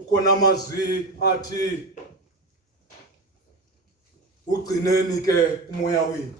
ukhona amazwi athi ugcineni ke umoya wenu.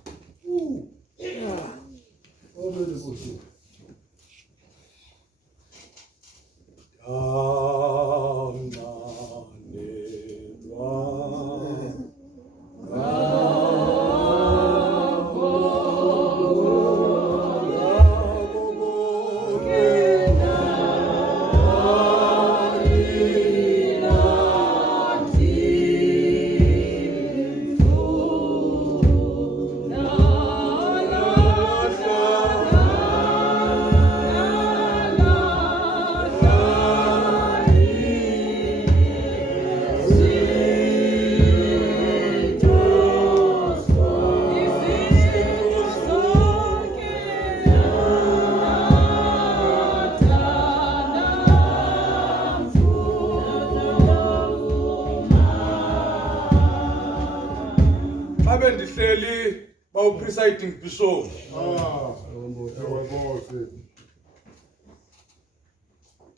Ndihleli bawu-presiding bishop.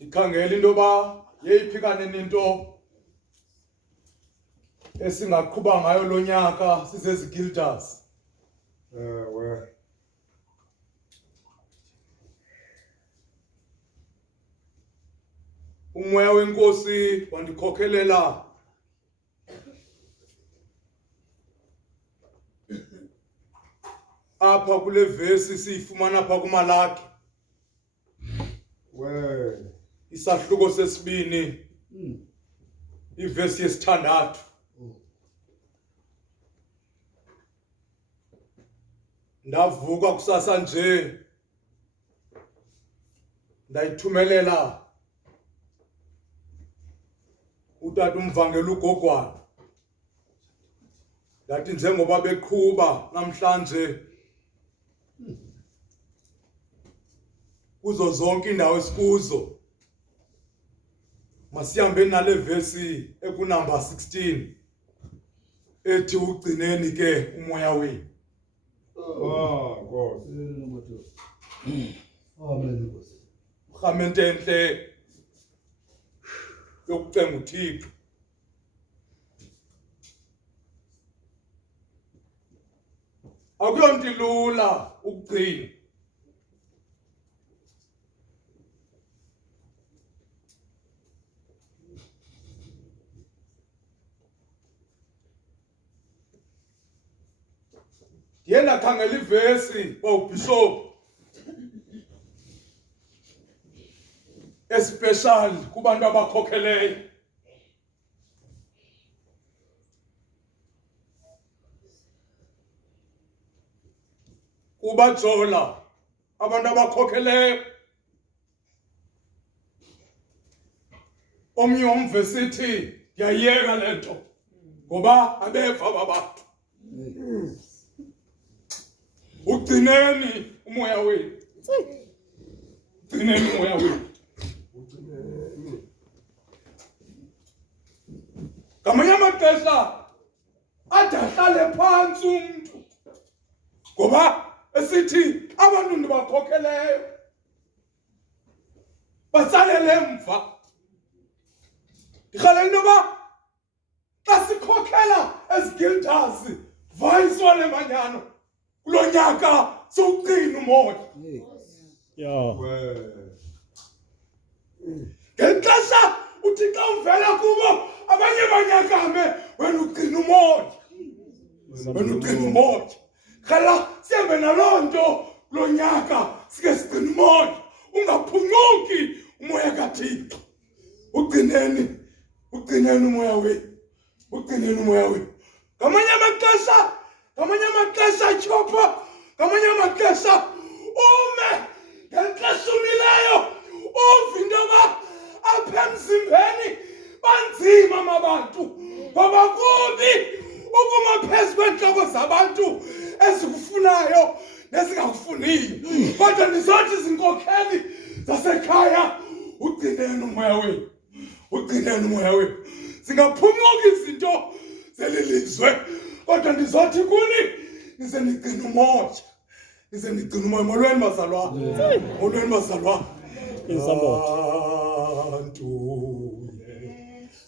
Ndikhangela into yoba yeyiphikane nento esingaqhuba ngayo lo nyaka sisezigildas. Umoya wenkosi wandikhokhelela apha kule vesi siyifumana apha kuMalaki. Isahluko sesibini, ivesi yesithandathu. Ndavuka kusasa nje ndayithumelela utata umvangeli uGogwana. Ndathi njengoba beqhuba namhlanje kuzo zonke indawo esikuzo, masihambe nale vesi ekunumber 16 ethi ugcineni ke umoya wenu. Amen. Urhamente enhle yokucenga uThixo. Akuyonto ilula ukugcina. Ndiye ndakhangela ivesi bishop especially kubantu abakhokheleyo. Kubajola abantu abakhokheleyo. Omnye umvesithi ndiyayiyeka le nto ngoba abeva aba bantu. Ugcineni umoya wenu. Ugcineni umoya wenu. Ngamanye amaxesha ade ahlale phantsi umntu ngoba esithi abantu ndibakhokheleyo batsalele emva. Ndikhalela into yoba xa sikhokhela ezigildas vayiswane manyano kulo nyaka sowucina umoya. Ngexesha uthi xa uvela kubo abanye banyakame wena ucina umoya. Wena ucina umoya. Khala sihambe naloo nto kulo nyaka sike sigcina umoya. Ungaphuncuki umoya kaThixo. Ugcineni umoya wenu. Ugcineni umoya wenu. Ngamanye amaxesha chopha. Ngamanye amaxesha ume ngexesha umileyo uva into yoba apha emzimbeni banzima amabantu ngoba kubi ukuma phezu kweentloko zabantu ezikufunayo nezingakufuniyo. Kodwa ndizothi zinkokheli zasekhaya, ugcineni umoya wenu. Ugcineni umoya wenu. Zingaphuncuki izinto zeli lizwe, kodwa ndizothi kuni nize nigcine umoya. Nize nigcine umoya. Molweni bazalwane. Molweni bazalwane. Bantu.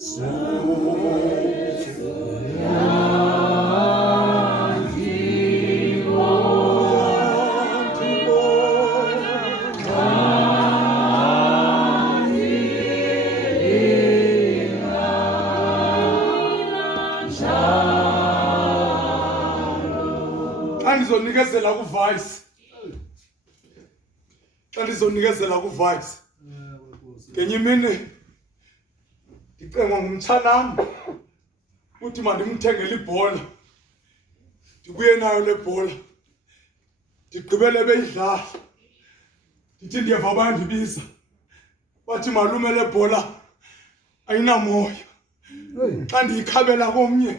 Ngizonikezela ku-Vice. Ngizonikezela ku-Vice. Ngenye imini ngicengwa ngumthanami uthi mandimthengele ibhola. Ndibuye nayo le bhola. Ndigqibele beyidlala. Ndithi ndiyeva bandibiza. Bathi malume le bhola ayinamoya. Xa ndiyikhabela komnye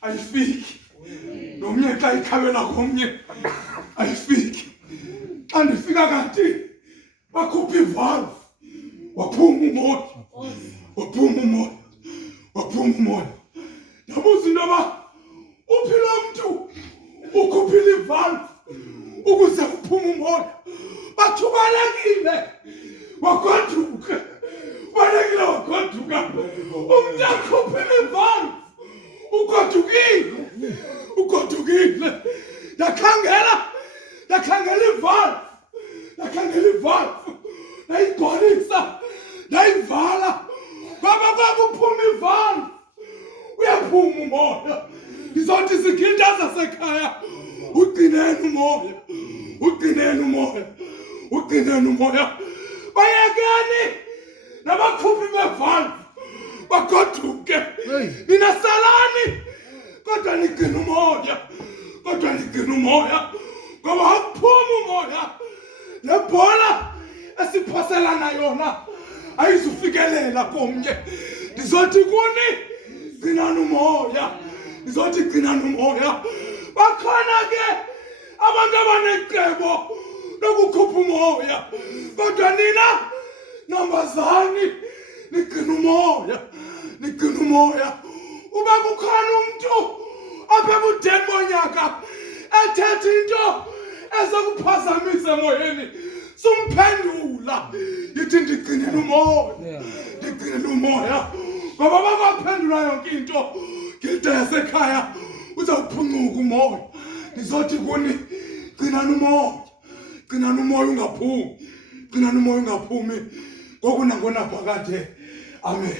ayifiki. Nomnye xa ikhabela komnye ayifiki. Xa ndifika kanti bakhupha ivalve waphuma umoya. Waphuma umoya. Ndabuza into yoba uphi lo mntu ukhuphile ivalve ukuze kuphume umoya. Bathi ubalekile wagoduka. Umntu akhuphile ivalve ugodukile. Ndakhangela ivalve. Ndayigcwalisa. Ndayivala. Kwakuphuma ivalve. Uyaphuma umoya. Ndizothi sigida zasekhaya. Ugcineni umoya. Bayekeni nabakhuphi bevalve bagoduke. Nina salani kodwa nigcina umoya. Ngoba akuphuma umoya. Le bhola esiphoselana yona ayizufikelela komnye. Ndizothi kuni gcinani umoya. Bakhona ke abantu abanecebo lokukhupha umoya. Kodwa nina nambazani nigcina umoya. Uba kukhona umuntu apha ebudeni bonyaka ethetha into ezokuphazamisa emoyeni sumphendula. Yithi ndigcinile umoya. Ngoba bakaphendula yonke into ngento yasekhaya uzawuphuncuka umoya. Ndizothi kuni gcinani umoya ungaphumi. Ngoku nangona phakade. Amen.